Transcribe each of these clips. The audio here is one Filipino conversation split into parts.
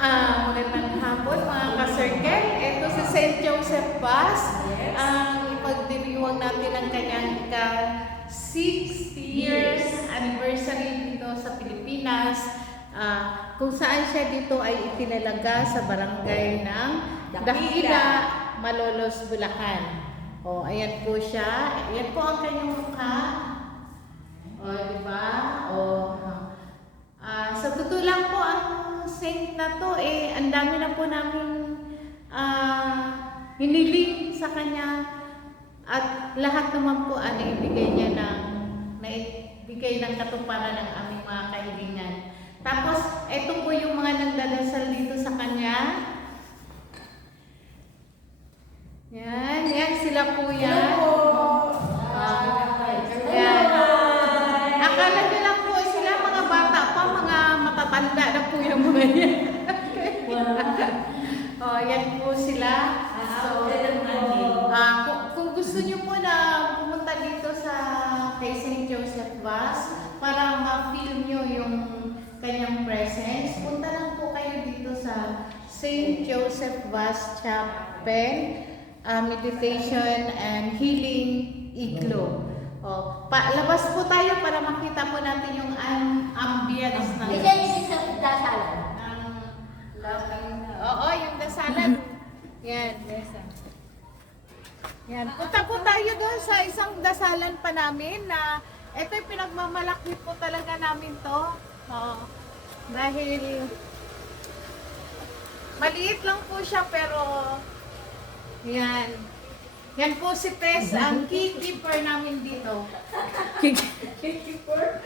Magandang hapon mga ka-circle. Ito si St. Joseph Bus. Ang ipagdiriwang natin ang kanyang 60 years anniversary dito sa Pilipinas. Kung saan siya dito ay itinalaga sa barangay ng Dakila, Malolos, Bulacan. O, ayan po siya. Ayan po ang kanyang mukha. O, diba? O, sa totoo lang po, ang saint na to, ang dami na po namin hiniling sa kanya at lahat naman po ibigay niya naibigay ng katuparan ng aming mga kahilingan. Tapos, ito po yung mga nagdadasal dito sa kanya. Yan sila po yan. Yan. Akala nyo lang po sila mga bata pa, mga matatanda na po yung mga yan. Yan po sila. Kung gusto nyo po na pumunta dito sa kay St. Joseph Bus para ma-feel nyo yung kanyang presence, punta lang po kayo dito sa St. Joseph Bus Chapel, Meditation and Healing Iglo. Labas po tayo para makita po natin yung ambience ng yung dasalan. Yan. Yan. Punta po tayo doon sa isang dasalan pa namin na ito yung pinagmamalaki po talaga namin to. Dahil maliit lang po siya pero yan. Yan po si Tess, ang key-keeper namin dito. Keeper?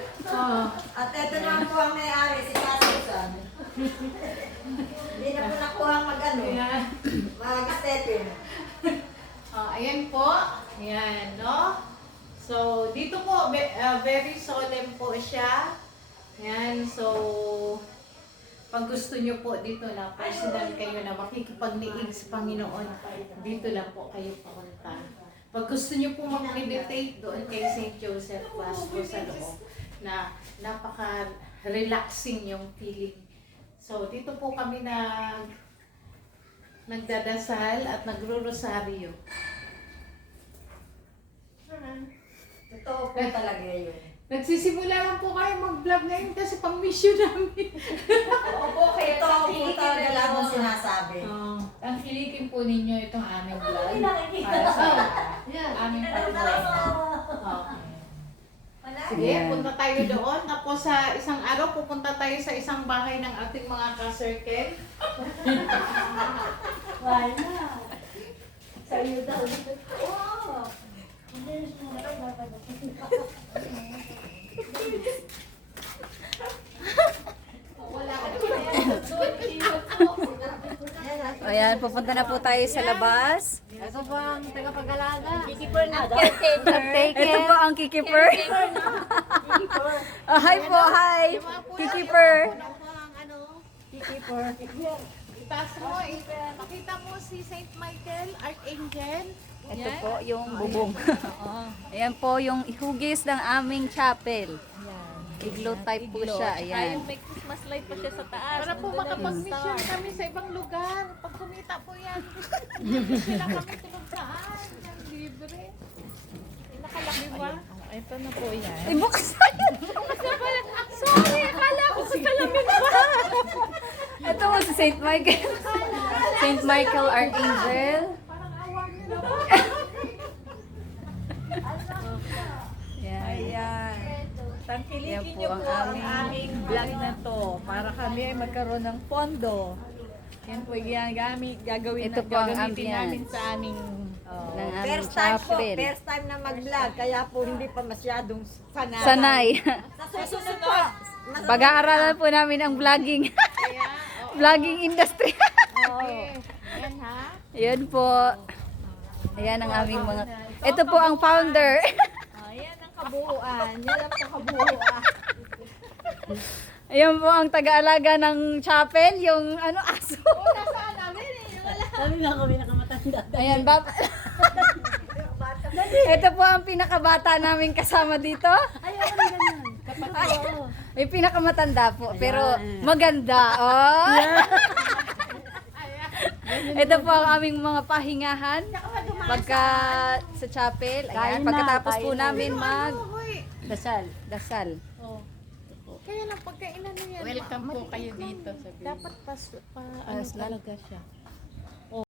At ito naman po ang may-ari, si Susan. Hindi na po nakuha mag-stepin. Ayan po. Ayan, no? So, dito po, very solemn po siya. Ayan, so, pag gusto nyo po dito na personal kayo na makikipagniig sa Panginoon, dito lang po kayo pumunta. Pag gusto nyo po mag-meditate doon kay St. Joseph Bus po sa loob, na napaka-relaxing yung feeling. So, dito po kami nagdadasal at nagro-rosaryo. Totoo po talaga yun. Nagsisimula lang po kayo mag-vlog ngayon kasi pang-mission namin. Opo, kaya Totoo po talaga lahat ng sinasabi. tangkilikin po ninyo itong aming vlog. Nakikita Aming pag-vlog. Sige, punta tayo doon. Tapos sa isang araw, pupunta tayo sa isang bahay ng ating mga ka-circle. Wala. Sa iyo daw. Wow! Ayan, pupunta na po tayo sa labas. Ito po ang tagapag-alaga. Keeper na daw. Ito po ang kikiper. Hi po, hi. Kikiper. Itaas mo, makita mo si Saint Michael, Archangel. Ito po yung bubong. Ayan po yung ihugis ng aming chapel. Iglo type po siya. Ayan. May Christmas light pa siya sa taas. Para po makapag-mission kami sa ibang lugar. Pag kumita po yan, libre na kami tulog saan. Yan, libre. Nakalaki ba? Ito na po yan. Ibuksan yun. Sorry, akala ko sa salamin ba? Ito po si Saint Michael. Saint Michael Archangel. Parang award nila ba? Ayan. Tangkilikin Yan po niyo ang po ang aming aming vlog na to para kami ay magkaroon ng pondo. Yan po yung gagawin Ito po ang gagamitin ambience namin sa aming ng aming First time po, chapel. first time na mag-vlog, kaya po hindi pa masyadong sanay. Sanay. Sa susunod po, Pag-aaralan po namin ang vlogging. Vlogging industry. Yan ha? Ayan po. Ayan ang aming mga... Ito po ang founder. Ayan ang kabuuan. Yan ang kabuuan. Ayan po ang taga-alaga ng chapel, yung aso. Nasaan namin Wala. Kami lang kami nakamatanda. Ayan, ito po ang pinakabata namin kasama dito. Ayaw na ganun. May pinakamatanda po, pero maganda. Oh. Ito po ang aming mga pahingahan. Pagka sa chapel, ayan, pagkatapos po namin mag Dasal. dasal. Kaya lang pagkainan na yan. Welcome po kayo dito. Dapat ano talaga siya.